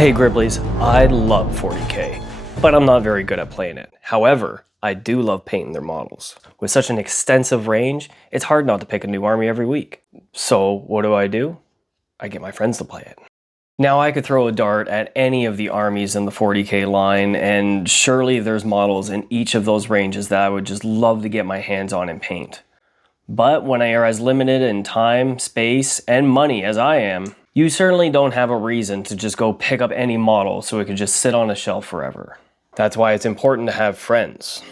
Hey Gribblies, I love 40K, but I'm not very good at playing it. However, I do love painting their models. With such an extensive range, it's hard not to pick a new army every week. So what do? I get my friends to play it. Now I could throw a dart at any of the armies in the 40K line, and surely there's models in each of those ranges that I would just love to get my hands on and paint. But when I are as limited in time, space, and money as I am, you certainly don't have a reason to just go pick up any model so it could just sit on a shelf forever. That's why it's important to have friends.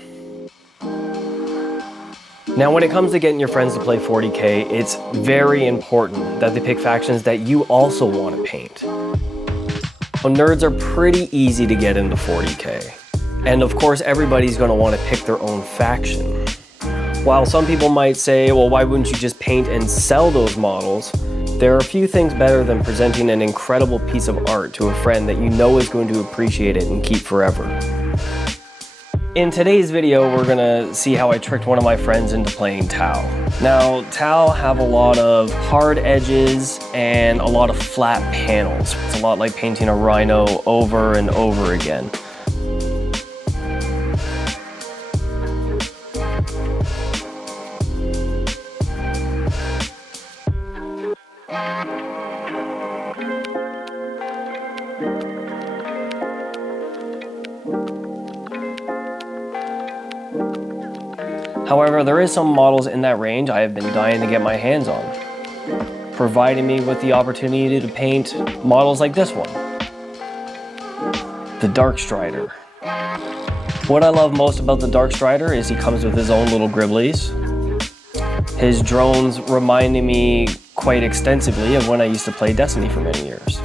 Now when it comes to getting your friends to play 40K, it's very important that they pick factions that you also want to paint. Well, nerds are pretty easy to get into 40K. And of course everybody's going to want to pick their own faction. While some people might say, well, why wouldn't you just paint and sell those models? There are a few things better than presenting an incredible piece of art to a friend that you know is going to appreciate it and keep forever. In today's video, we're gonna see how I tricked one of my friends into playing Tau. Now, Tau have a lot of hard edges and a lot of flat panels. It's a lot like painting a rhino over and over again. However, there is some models in that range I have been dying to get my hands on, providing me with the opportunity to paint models like this one, the Darkstrider. What I love most about the Darkstrider is he comes with his own little Gribblies. His drones reminding me quite extensively of when I used to play Destiny for many years.